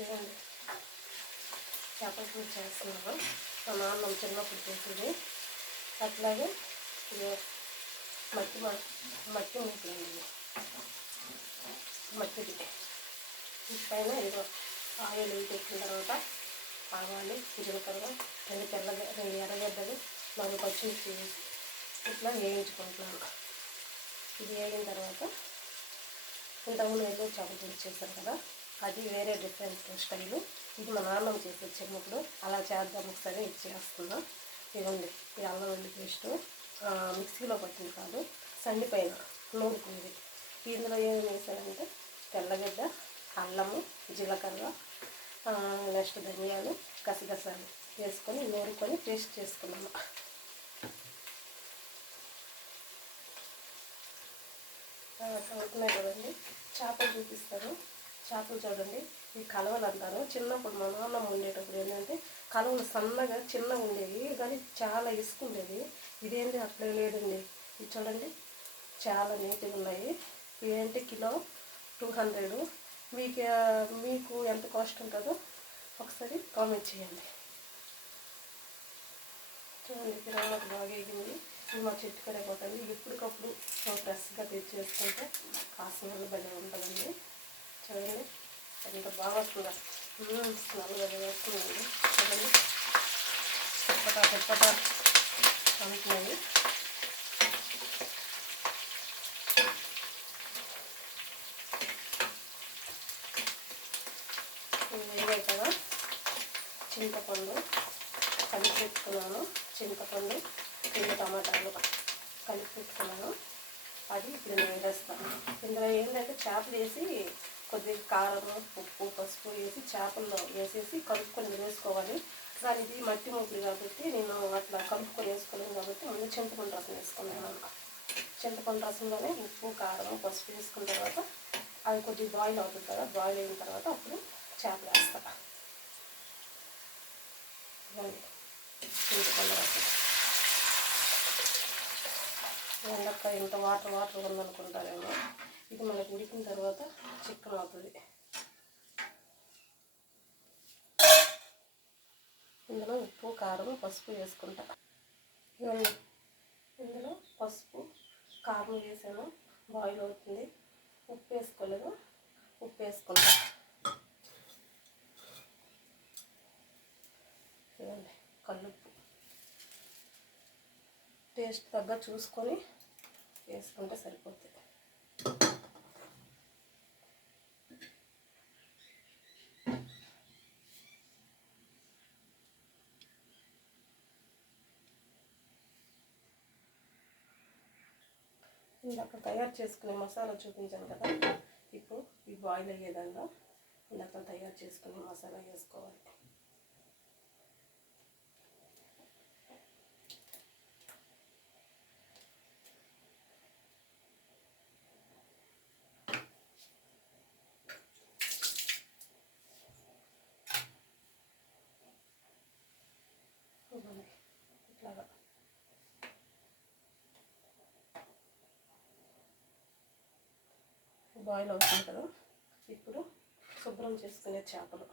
ఇదండి చేపల పులుసు చేస్తున్నాను. మా నాన్న చిన్నప్పుడు చేసేది. అట్లాగే ఇది మట్టి మట్టి మూకులండి, మట్టిది. పైన ఇదిగో ఆయిల్ పెట్టిన తర్వాత ఆవాలు, జీలకర్ర, రెండు ఎర్రగడ్డలు, 4 పచ్చిమిర్చి వేసి ఇట్లా వేయించుకుంటున్నాను. ఇది వేగిన తర్వాత ఇంతకుముందు ఏదో చేపల పులుసు చేశారు కదా, అది వేరే డిఫరెంట్ స్టైలు. ఇది మా నాన్నమ్మ చేసి చిన్నప్పుడు. అలా చేద్దాం ఒకసారి, ఇది చేస్తున్నాం. ఇవ్వండి, ఈ అల్లం వెల్లుల్లి పేస్టు మిక్సీలో పట్టింది కాదు, సండి పైన నూరుకుంది. ఇందులో ఏమి వేసారంటే తెల్లగడ్డ, అల్లము, జీలకర్ర, నెక్స్ట్ ధనియాలు, గసగసాలు వేసుకొని నూరుకొని పేస్ట్ చేసుకున్నాము. అవుతున్నాయి కదండి. చేపలు చూపిస్తారు. చేపలు చూడండి, ఈ కలవలు అంటారు. చిన్నప్పుడు మా నాన్నమ్మ ఉండేటప్పుడు ఏంటంటే కలవలు సన్నగా చిన్నగా ఉండేవి, కానీ చాలా ఇసుక ఉండేది. ఇదేంటి అట్లే లేదండి. ఇది చూడండి, చాలా నీట్గా ఉన్నాయి. ఇవేంటి కిలో 200. మీకు ఎంత కాస్ట్ ఉంటుందో ఒకసారి కామెంట్ చేయండి. చూడండి, తిరగమాకు బాగా వేగింది. ఇది మా చెట్టు కడే పోతుంది. ఎప్పటికప్పుడు ఫ్రెష్గా తెచ్చేసుకుంటే ఆ స్మెల్ భలే ఉంటుందండి. చూడండి ఎంత బాగా వస్తుందా, స్మెల్ భలే వస్తుందండి. చూడండి, చెప్పట అంటున్నాయి. వేరే కదా చింతపండు కలిపి పెట్టుకున్నాను. చింతపండు 2 టమాటాలు కలిపి పెట్టుకున్నాను. అది ఇప్పుడు నేను వేస్తాను. ఇందులో ఏంటంటే చేపలు వేసి కొద్దిగా కారం, ఉప్పు, పసుపు వేసి చేపల్లో వేసేసి కలుపుకొని వేసుకోవాలి. కానీ ఇది మట్టి మూకులు కాబట్టి నేను అట్లా కలుపుకొని వేసుకోలేను కాబట్టి ముందు చింతపండు రసం వేసుకున్నాను. చింతపండు రసంలోనే ఉప్పు, కారం, పసుపు వేసుకున్న తర్వాత అది కొద్దిగా బాయిల్ అవుతుంది కదా, బాయిల్ అయిన తర్వాత అప్పుడు చేపలు వేస్తా. చింతపండు రసం ఎండక్క ఇంత వాటర్ ఉందనుకుంటారేమో. ఇది మనకు ఉడికిన తర్వాత చికెన్ అవుతుంది. ఇందులో ఉప్పు, కారం, పసుపు వేసుకుంటా. ఇందులో పసుపు, కారం వేసాను, బాయిల్ అవుతుంది. ఉప్పు వేసుకోలేదు, ఉప్పు వేసుకుంటా. చూడండి, కల్లుప్పు టేస్ట్ తగ్గ చూసుకొని వేసుకుంటే సరిపోతుంది. ఇందాక తయారు చేసుకునే మసాలా చూపించాను కదా, ఇప్పుడు ఈ బాయిల్ అయ్యేదాకా ఇందాక తయారు చేసుకునే మసాలా వేసుకోవాలి. ఇట్లాగా బాయిల్ అవుతుంది కదా, ఇప్పుడు శుభ్రం చేసుకునే చేపలు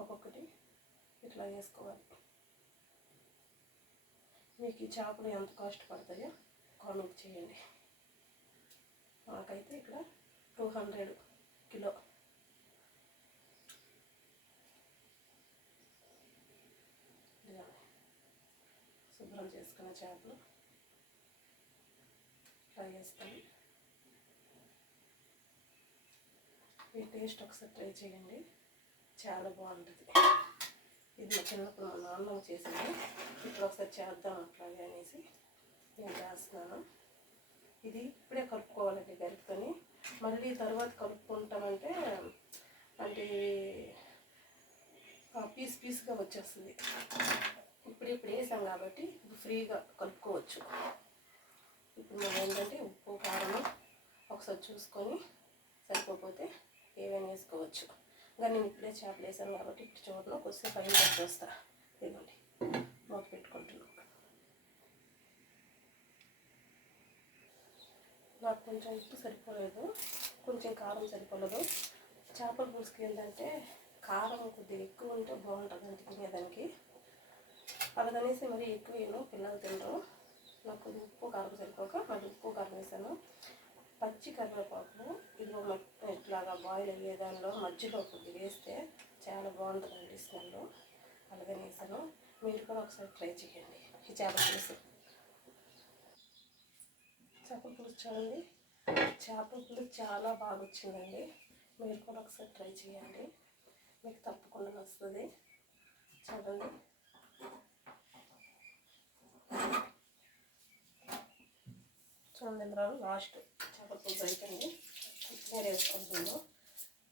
ఒక్కొక్కటి ఇట్లా వేసుకోవాలి. మీకు ఈ చేపలు ఎంత కాస్ట్ పడతాయో కామెంట్ చేయండి. నాకైతే ఇక్కడ 200 కిలో. శుభ్రం చేసుకున్న చేపలు ట్రై చేస్తాను. ఈ టేస్ట్ ఒకసారి ట్రై చేయండి, చాలా బాగుంటుంది. ఇది మా చిన్నప్పుడు మా నాన్న చేసింది. ఇప్పుడు ఒకసారి చేద్దాం అట్లాగే అనేసి నేను చేస్తున్నాను. ఇది ఇప్పుడే కలుపుకోవాలండి గరిటతోని. మళ్ళీ తర్వాత కలుపుకుంటామంటే అంటే పీస్గా వచ్చేస్తుంది. ఇప్పుడు వేసాం కాబట్టి ఇప్పుడు ఫ్రీగా కలుపుకోవచ్చు. ఇప్పుడు మనం ఏంటంటే ఉప్పు, కారం ఒకసారి చూసుకొని సరిపోతే ఏవైనా వేసుకోవచ్చు. ఇంకా నేను ఇప్పుడే చేపలు వేసాను కాబట్టి ఇటు చూడను, కొద్దిసేపు పైన వచ్చేస్తా. ఇదిగోండి, మూత పెట్టుకుంటున్నాను. నాకు కొంచెం ఉప్పు సరిపోలేదు, కొంచెం కారం సరిపోలేదు. చేపల పులుసుకి ఏంటంటే కారం కొద్దిగా ఎక్కువ ఉంటే బాగుంటుంది అంటే తినేదానికి. అలాగనేసి మరి ఎక్కువ వేయను, పిల్లలు తినరు. నాకు కొద్దిగా ఉప్పు కారం సరిపోక మళ్ళీ ఉప్పు కారం వేసాను. పచ్చి కరివేపాకు ఇదిగో ఇట్లాగా బాయిల్ అయ్యే దానిలో మధ్యలో కొద్దిగా వేస్తే చాలా బాగుంటుందండి స్మెల్. అలాగని వేసాను. మీరు కూడా ఒకసారి ట్రై చేయండి ఈ చేపల పులుసు. చేపల పులుసు చూడండి, చేపల పులుసు చాలా బాగా వచ్చిందండి. మీరు కూడా ఒకసారి ట్రై చేయండి, మీకు తప్పకుండా వస్తుంది. చూడండి చూడండి, ఇందులో లాస్ట్ చేపల పులుసు అయిపోయింది. కొత్తిమీర వేసుకుంటున్నాను.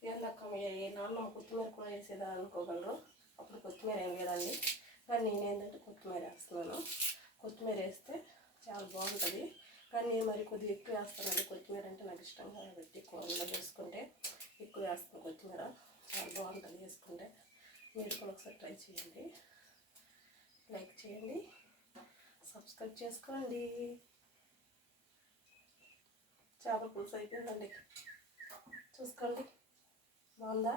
ఏళ్ళక్క ఏ నాన్న కొత్తిమీర కూడా వేసేదా అనుకోగలరు, అప్పుడు కొత్తిమీర ఏం లేదండి. కానీ నేనేంటంటే కొత్తిమీర వేస్తున్నాను. కొత్తిమీర వేస్తే చాలా బాగుంటుంది. కానీ నేను మరి కొద్దిగా ఎక్కువ వేస్తానండి. కొత్తిమీర అంటే నాకు ఇష్టం కాబట్టి కూరలో వేసుకుంటే ఎక్కువ వేస్తాను కొత్తిమీర. చాలా బాగుంటుంది వేసుకుంటే. మీరు కూడా ఒకసారి ట్రై చేయండి, లైక్ చేయండి, సబ్స్క్రైబ్ చేసుకోండి. చేపల పులుసు అయిపోయిందండి, చూసుకోండి బాగుందా.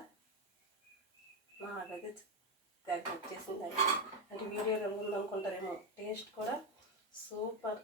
నాకైతే వచ్చేసిందండి. అంటే వీడియోలో ఉందనుకుంటారేమో, టేస్ట్ కూడా సూపర్.